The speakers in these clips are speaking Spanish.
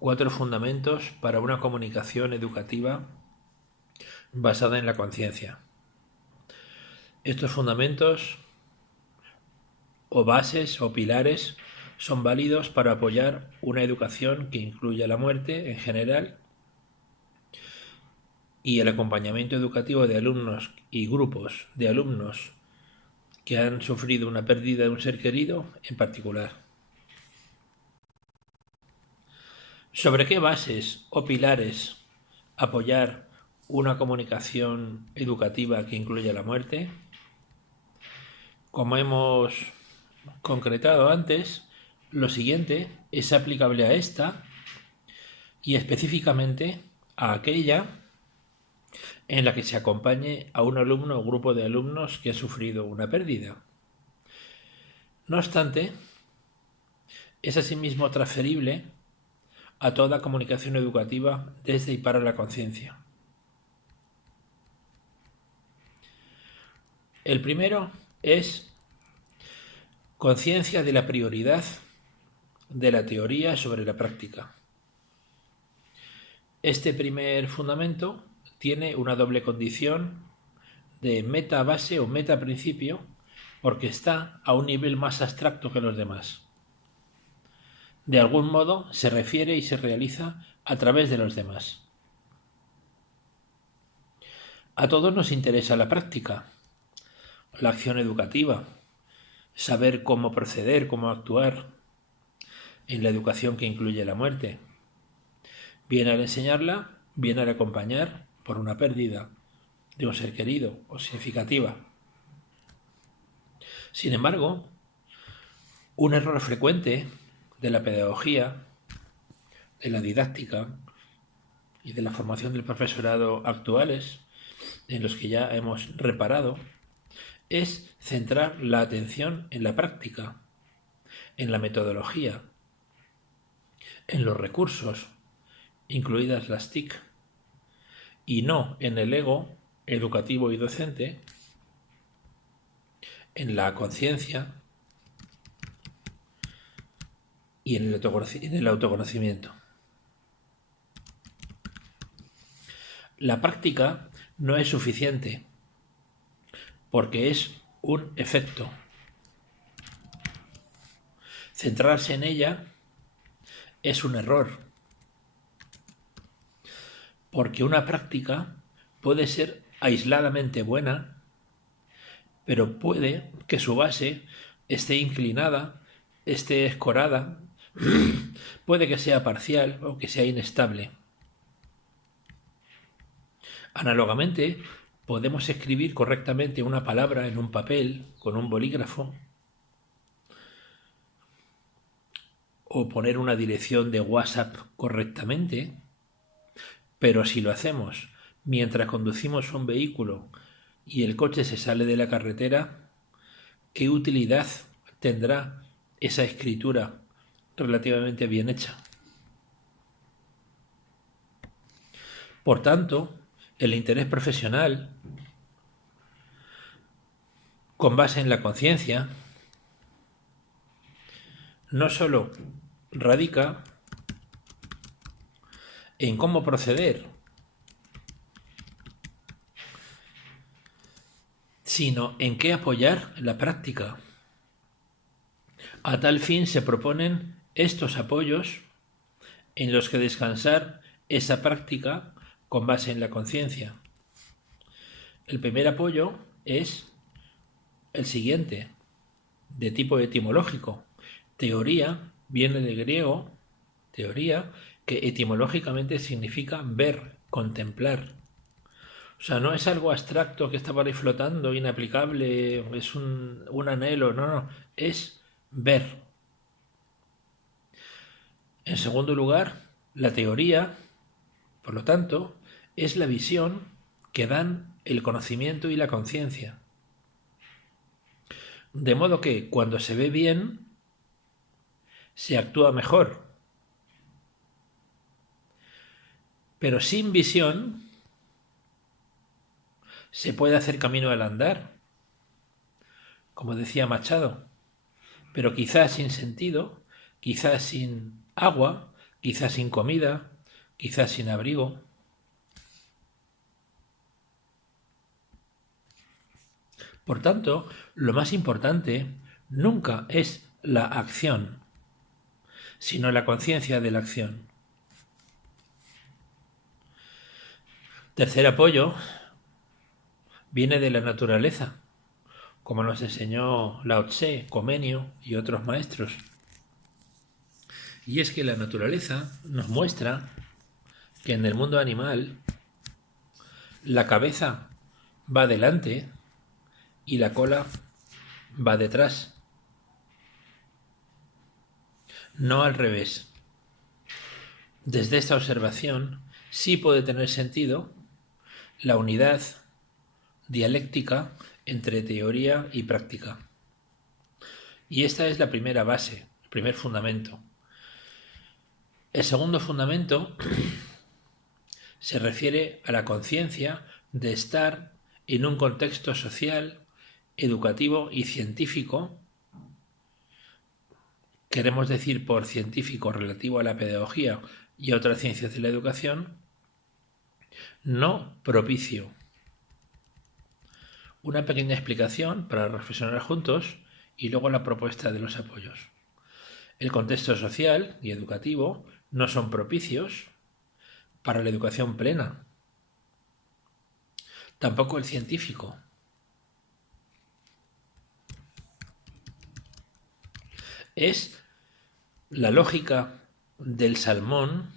4 fundamentos para una comunicación educativa basada en la conciencia. Estos fundamentos o bases o pilares son válidos para apoyar una educación que incluya la muerte en general y el acompañamiento educativo de alumnos y grupos de alumnos que han sufrido una pérdida de un ser querido en particular. ¿Sobre qué bases o pilares apoyar una comunicación educativa que incluya la muerte? Como hemos concretado antes, lo siguiente es aplicable a esta y específicamente a aquella en la que se acompañe a un alumno o grupo de alumnos que ha sufrido una pérdida. No obstante, es asimismo transferible a toda comunicación educativa desde y para la conciencia. El primero es conciencia de la prioridad de la teoría sobre la práctica. Este primer fundamento tiene una doble condición de meta base o meta principio porque está a un nivel más abstracto que los demás. De algún modo se refiere y se realiza a través de los demás. A todos nos interesa la práctica, la acción educativa, saber cómo proceder, cómo actuar en la educación que incluye la muerte. Bien al enseñarla, bien al acompañar por una pérdida de un ser querido o significativa. Sin embargo, un error frecuente de la pedagogía, de la didáctica y de la formación del profesorado actuales, en los que ya hemos reparado, es centrar la atención en la práctica, en la metodología, en los recursos, incluidas las TIC, y no en el ego educativo y docente, en la conciencia y en el autoconocimiento. La práctica no es suficiente porque es un efecto. Centrarse en ella es un error, porque una práctica puede ser aisladamente buena, pero puede que su base esté inclinada, esté escorada, puede que sea parcial o que sea inestable. Análogamente, podemos escribir correctamente una palabra en un papel con un bolígrafo o poner una dirección de WhatsApp correctamente, pero si lo hacemos mientras conducimos un vehículo y el coche se sale de la carretera, ¿qué utilidad tendrá esa escritura relativamente bien hecha? Por tanto, el interés profesional, con base en la conciencia, no solo radica en cómo proceder, sino en qué apoyar la práctica. A tal fin se proponen estos apoyos en los que descansar esa práctica con base en la conciencia. El primer apoyo es el siguiente, de tipo etimológico. Teoría viene del griego, teoría, que etimológicamente significa ver, contemplar. O sea, no es algo abstracto que está por ahí flotando, inaplicable, es un anhelo, no, es ver. En segundo lugar, la teoría, por lo tanto, es la visión que dan el conocimiento y la conciencia. De modo que cuando se ve bien, se actúa mejor. Pero sin visión se puede hacer camino al andar, como decía Machado, pero quizás sin sentido, quizás sin agua, quizás sin comida, quizás sin abrigo. Por tanto, lo más importante nunca es la acción, sino la conciencia de la acción. Tercer apoyo viene de la naturaleza, como nos enseñó Lao Tse, Comenio y otros maestros. Y es que la naturaleza nos muestra que en el mundo animal la cabeza va adelante y la cola va detrás, no al revés. Desde esta observación sí puede tener sentido la unidad dialéctica entre teoría y práctica. Y esta es la primera base, el primer fundamento. El segundo fundamento se refiere a la conciencia de estar en un contexto social, educativo y científico. Queremos decir por científico relativo a la pedagogía y a otras ciencias de la educación, no propicio. Una pequeña explicación para reflexionar juntos y luego la propuesta de los apoyos. El contexto social y educativo no son propicios para la educación plena. Tampoco el científico. Es la lógica del salmón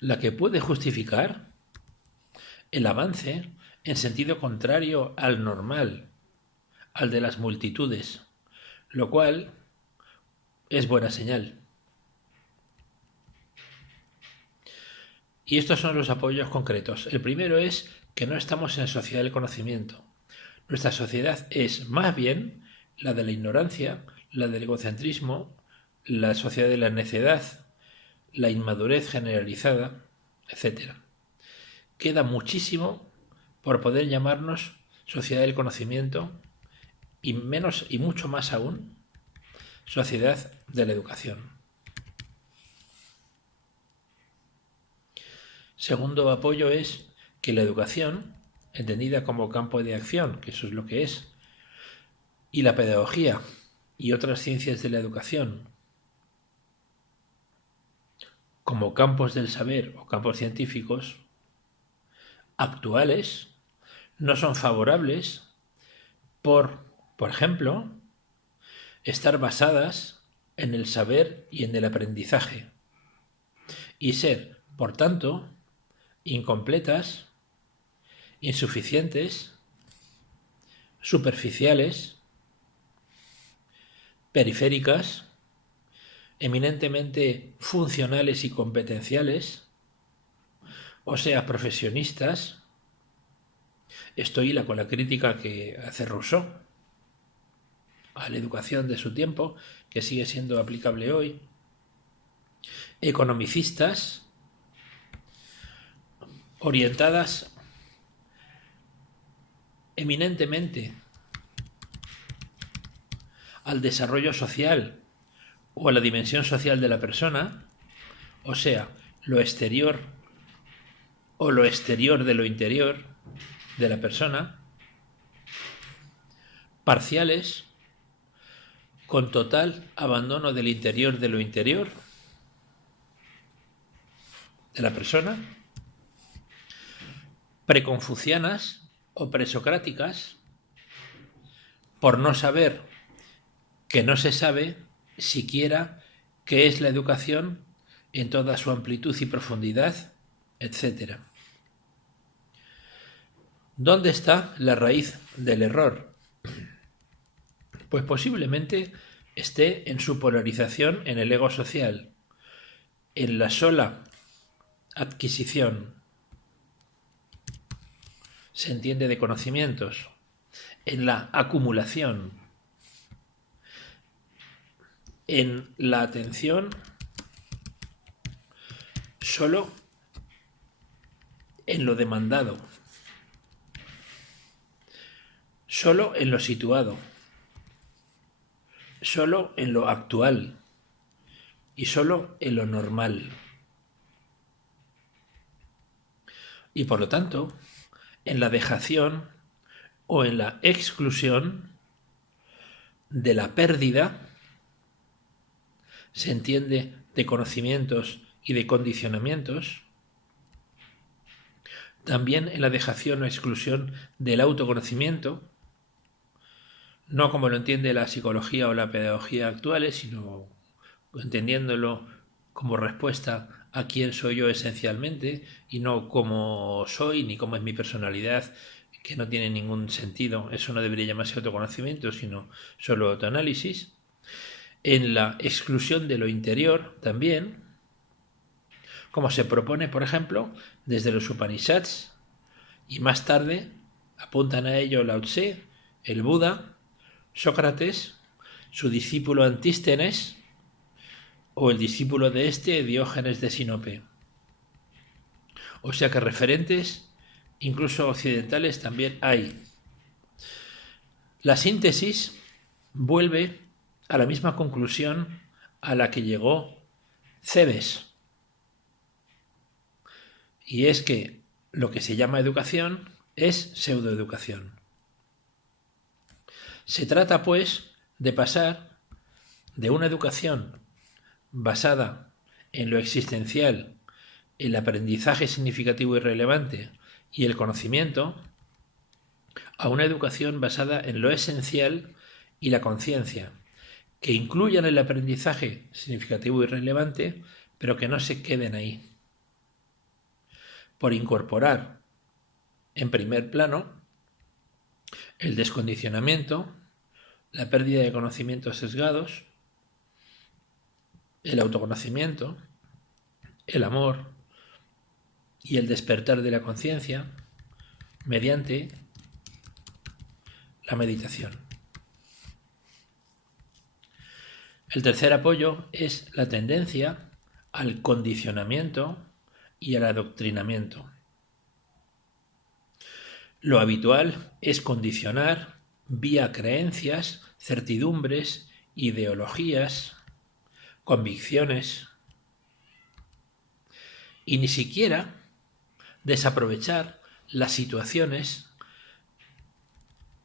la que puede justificar el avance en sentido contrario al normal, al de las multitudes, lo cual es buena señal. Y estos son los apoyos concretos. El primero es que no estamos en sociedad del conocimiento. Nuestra sociedad es más bien la de la ignorancia, la del egocentrismo, la sociedad de la necedad, la inmadurez generalizada, etc. Queda muchísimo por poder llamarnos sociedad del conocimiento y mucho más aún sociedad de la educación. Segundo apoyo es que la educación, entendida como campo de acción, que eso es lo que es, y la pedagogía y otras ciencias de la educación, como campos del saber o campos científicos actuales, no son favorables por ejemplo, estar basadas en el saber y en el aprendizaje, y ser, por tanto, incompletas, insuficientes, superficiales, periféricas, eminentemente funcionales y competenciales, o sea, profesionistas. Esto hila con la crítica que hace Rousseau a la educación de su tiempo, que sigue siendo aplicable hoy. Economicistas, orientadas eminentemente al desarrollo social o a la dimensión social de la persona, o sea, lo exterior o lo exterior de lo interior de la persona, parciales, con total abandono del interior de lo interior de la persona, preconfucianas o presocráticas, por no saber que no se sabe siquiera qué es la educación en toda su amplitud y profundidad, etc. ¿Dónde está la raíz del error? Pues posiblemente esté en su polarización en el ego social, en la sola adquisición, se entiende, de conocimientos, en la acumulación, en la atención solo en lo demandado, solo en lo situado, solo en lo actual, y solo en lo normal. Y por lo tanto, en la dejación o en la exclusión de la pérdida se entiende de conocimientos y de condicionamientos, también en la dejación o exclusión del autoconocimiento, no como lo entiende la psicología o la pedagogía actuales, sino entendiéndolo como respuesta a quién soy yo esencialmente y no cómo soy ni cómo es mi personalidad, que no tiene ningún sentido. Eso no debería llamarse autoconocimiento, sino solo autoanálisis. En la exclusión de lo interior también, como se propone, por ejemplo, desde los Upanishads, y más tarde apuntan a ello Lao Tse, el Buda, Sócrates, su discípulo Antístenes o el discípulo de este, Diógenes de Sinope. O sea que referentes, incluso occidentales, también hay. La síntesis vuelve a la misma conclusión a la que llegó Cebes. Y es que lo que se llama educación es pseudoeducación. Se trata, pues, de pasar de una educación basada en lo existencial, el aprendizaje significativo y relevante y el conocimiento, a una educación basada en lo esencial y la conciencia, que incluyan el aprendizaje significativo y relevante, pero que no se queden ahí. Por incorporar en primer plano el descondicionamiento, la pérdida de conocimientos sesgados, el autoconocimiento, el amor y el despertar de la conciencia mediante la meditación. El tercer apoyo es la tendencia al condicionamiento y al adoctrinamiento. Lo habitual es condicionar vía creencias, certidumbres, ideologías, convicciones y ni siquiera desaprovechar las situaciones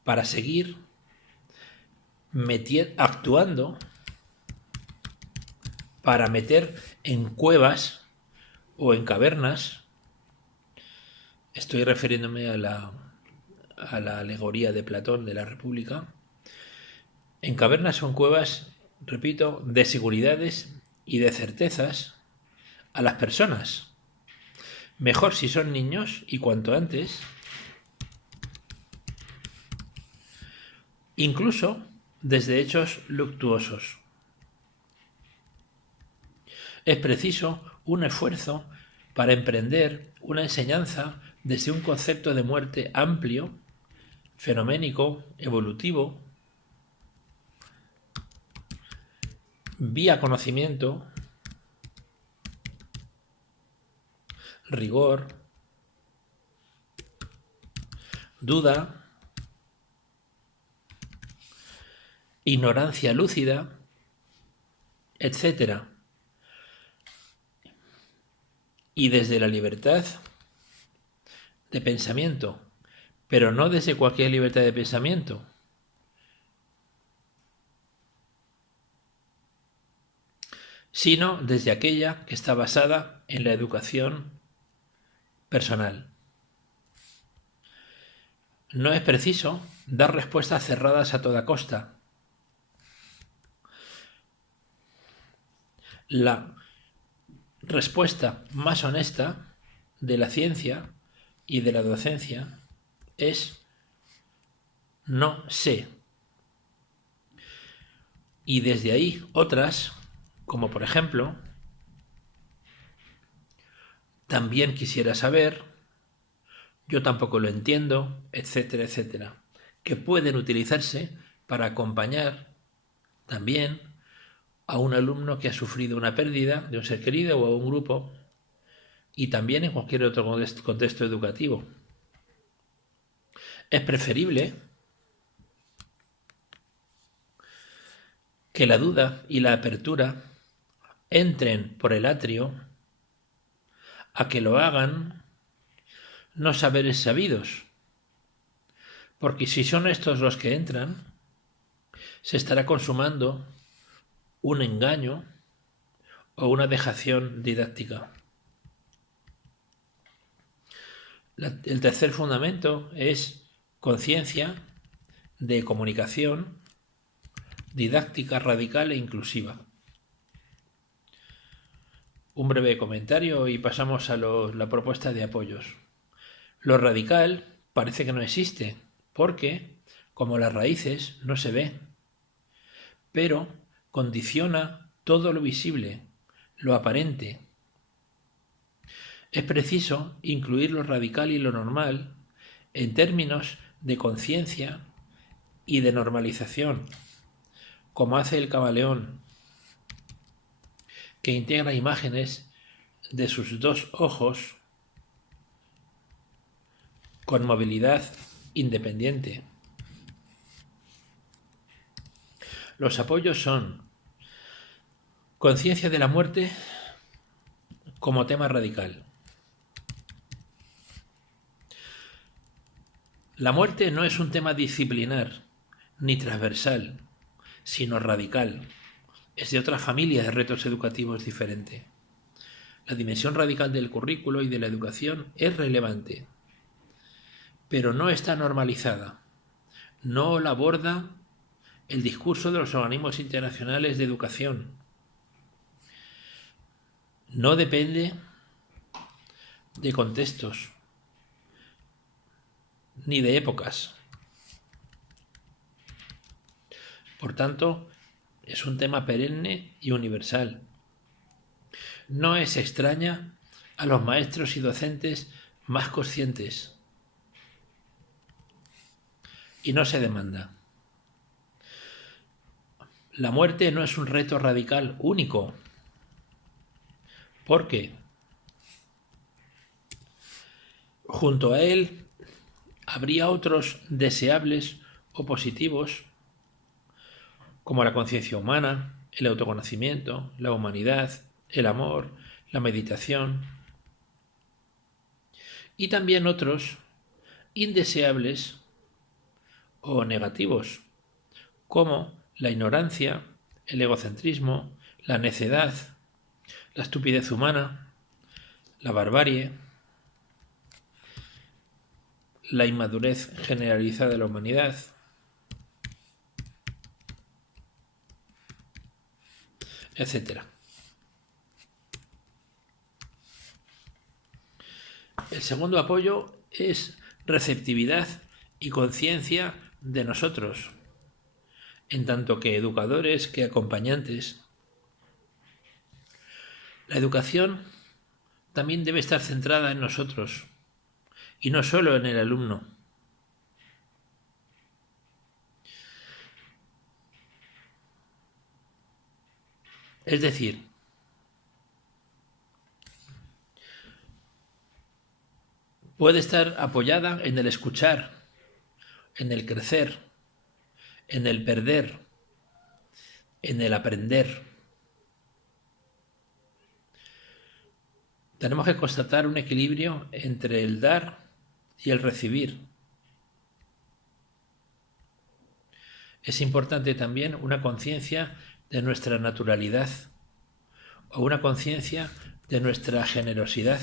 para seguir actuando para meter en cuevas o en cavernas. Estoy refiriéndome a la alegoría de Platón de la República. En cavernas o en cuevas, repito, de seguridades y de certezas a las personas. Mejor si son niños y cuanto antes. Incluso desde hechos luctuosos. Es preciso un esfuerzo para emprender una enseñanza desde un concepto de muerte amplio, fenoménico, evolutivo, vía conocimiento, rigor, duda, ignorancia lúcida, etc. Y desde la libertad de pensamiento, pero no desde cualquier libertad de pensamiento, sino desde aquella que está basada en la educación personal. No es preciso dar respuestas cerradas a toda costa. La respuesta más honesta de la ciencia y de la docencia es no sé. Y desde ahí otras, como por ejemplo, también quisiera saber, yo tampoco lo entiendo, etcétera, etcétera, que pueden utilizarse para acompañar también a un alumno que ha sufrido una pérdida de un ser querido o a un grupo, y también en cualquier otro contexto educativo. Es preferible que la duda y la apertura entren por el atrio, a que lo hagan no saberes sabidos, porque si son estos los que entran, se estará consumando un engaño o una dejación didáctica. El tercer fundamento es conciencia de comunicación didáctica, radical e inclusiva. Un breve comentario y pasamos a la propuesta de apoyos. Lo radical parece que no existe, porque, como las raíces, no se ve, pero condiciona todo lo visible, lo aparente. Es preciso incluir lo radical y lo normal en términos de conciencia y de normalización, como hace el camaleón, que integra imágenes de sus dos ojos con movilidad independiente. Los apoyos son conciencia de la muerte como tema radical. La muerte no es un tema disciplinar ni transversal, sino radical. Es de otra familia de retos educativos diferente. La dimensión radical del currículo y de la educación es relevante, pero no está normalizada. No la aborda el discurso de los organismos internacionales de educación. No depende de contextos ni de épocas. Por tanto, es un tema perenne y universal. No es extraña a los maestros y docentes más conscientes y no se demanda. La muerte no es un reto radical único, porque junto a él habría otros deseables o positivos, como la conciencia humana, el autoconocimiento, la humanidad, el amor, la meditación, y también otros indeseables o negativos, como la ignorancia, el egocentrismo, la necedad, la estupidez humana, la barbarie, la inmadurez generalizada de la humanidad, etc. El segundo apoyo es receptividad y conciencia de nosotros, en tanto que educadores que acompañantes. La educación también debe estar centrada en nosotros y no solo en el alumno. Es decir, puede estar apoyada en el escuchar, en el crecer, en el perder, en el aprender. Tenemos que constatar un equilibrio entre el dar y el recibir. Es importante también una conciencia de nuestra naturalidad o una conciencia de nuestra generosidad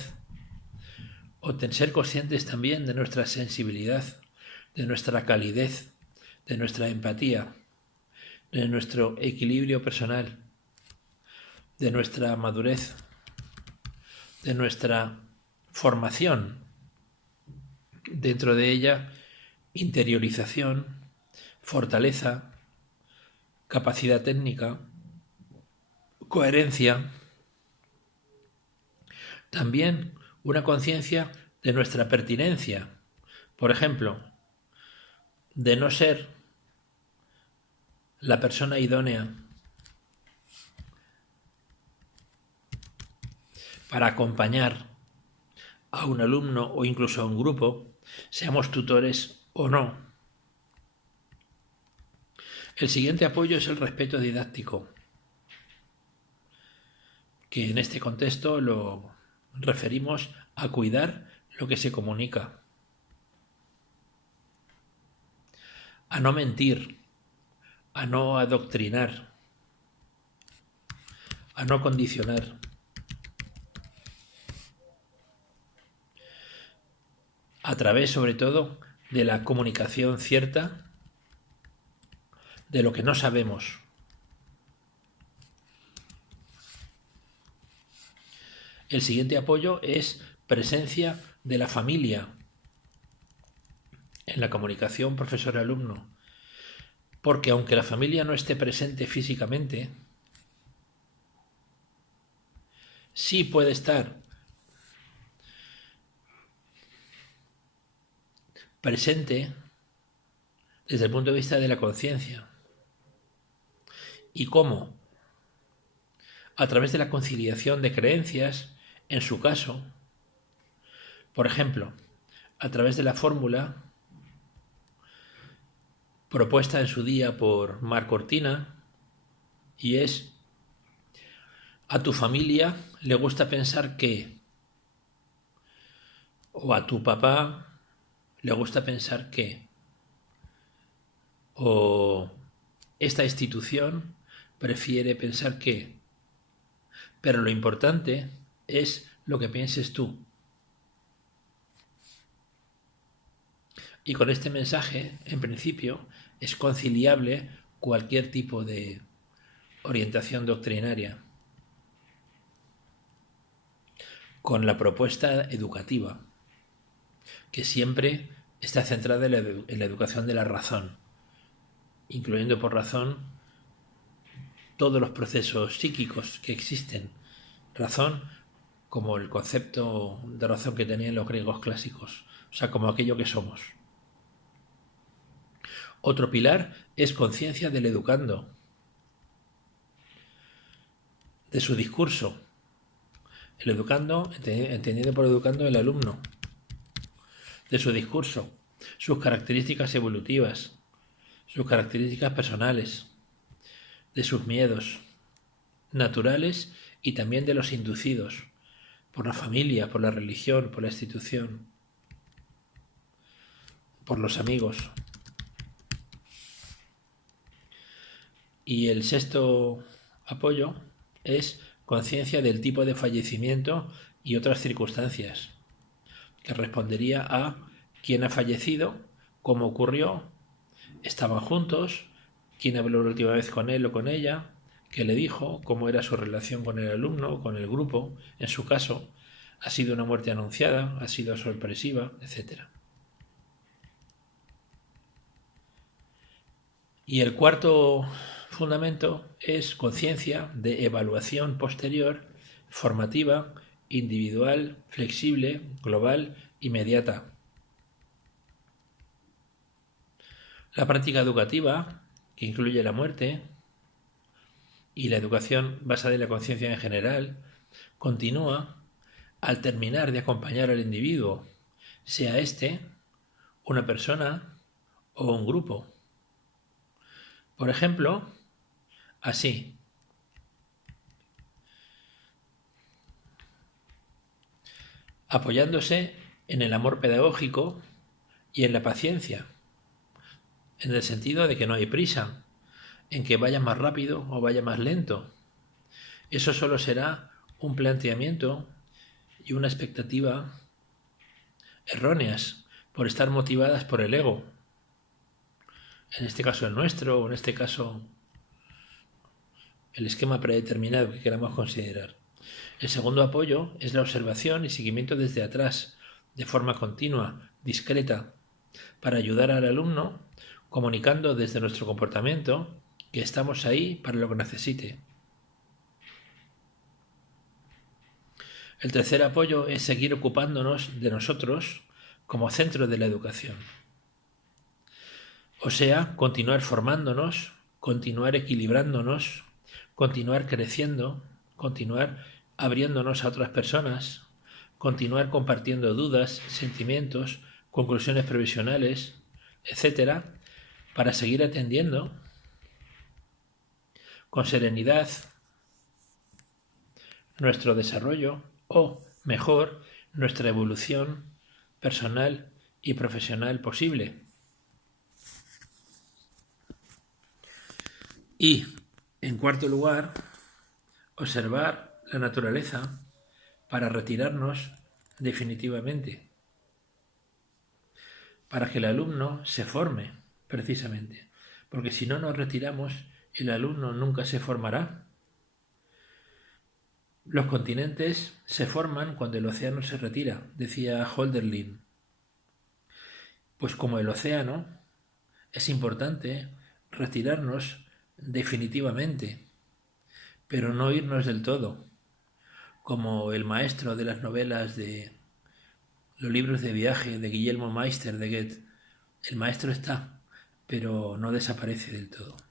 o ser conscientes también de nuestra sensibilidad, de nuestra calidez, de nuestra empatía, de nuestro equilibrio personal, de nuestra madurez, de nuestra formación, dentro de ella interiorización, fortaleza, capacidad técnica, coherencia, también una conciencia de nuestra pertinencia, por ejemplo, de no ser la persona idónea para acompañar a un alumno o incluso a un grupo, seamos tutores o no. El siguiente apoyo es el respeto didáctico. que en este contexto lo referimos a cuidar lo que se comunica, a no mentir, a no adoctrinar, a no condicionar, a través sobre todo de la comunicación cierta de lo que no sabemos. El siguiente apoyo es presencia de la familia en la comunicación profesor-alumno, porque aunque la familia no esté presente físicamente, sí puede estar presente desde el punto de vista de la conciencia. ¿Y cómo? A través de la conciliación de creencias, en su caso, por ejemplo, a través de la fórmula propuesta en su día por Marc Cortina, y es: a tu familia le gusta pensar que, o a tu papá le gusta pensar que, o esta institución prefiere pensar que, pero lo importante es lo que pienses tú. Y con este mensaje, en principio, es conciliable cualquier tipo de orientación doctrinaria con la propuesta educativa, que siempre está centrada en la educación de la razón, incluyendo por razón todos los procesos psíquicos que existen. Razón como el concepto de razón que tenían los griegos clásicos, o sea, como aquello que somos. Otro pilar es conciencia del educando, de su discurso. El educando, entendido por educando el alumno, de su discurso, sus características evolutivas, sus características personales, de sus miedos naturales y también de los inducidos por la familia, por la religión, por la institución, por los amigos. Y el sexto apoyo es conciencia del tipo de fallecimiento y otras circunstancias, que respondería a quién ha fallecido, cómo ocurrió, estaban juntos, quién habló la última vez con él o con ella, qué le dijo, cómo era su relación con el alumno, con el grupo, en su caso, ha sido una muerte anunciada, ha sido sorpresiva, etc. Y el cuarto fundamento es conciencia de evaluación posterior, formativa, individual, flexible, global, inmediata. La práctica educativa, que incluye la muerte, y la educación basada en la conciencia en general, continúa al terminar de acompañar al individuo, sea éste una persona o un grupo. Por ejemplo, así: apoyándose en el amor pedagógico y en la paciencia, en el sentido de que no hay prisa, en que vaya más rápido o vaya más lento. Eso solo será un planteamiento y una expectativa erróneas por estar motivadas por el ego. En este caso el nuestro, o en este caso el esquema predeterminado que queramos considerar. El segundo apoyo es la observación y seguimiento desde atrás, de forma continua, discreta, para ayudar al alumno, comunicando desde nuestro comportamiento que estamos ahí para lo que necesite. El tercer apoyo es seguir ocupándonos de nosotros como centro de la educación. O sea, continuar formándonos, continuar equilibrándonos, continuar creciendo, continuar abriéndonos a otras personas, continuar compartiendo dudas, sentimientos, conclusiones provisionales, etc., para seguir atendiendo con serenidad, nuestro desarrollo o, mejor, nuestra evolución personal y profesional posible. Y, en cuarto lugar, observar la naturaleza para retirarnos definitivamente, para que el alumno se forme precisamente, porque si no nos retiramos, el alumno nunca se formará. Los continentes se forman cuando el océano se retira, decía Hölderlin. Pues como el océano, es importante retirarnos definitivamente, pero no irnos del todo, como el maestro de las novelas de los libros de viaje de Guillermo Meister de Goethe. El maestro está, pero no desaparece del todo.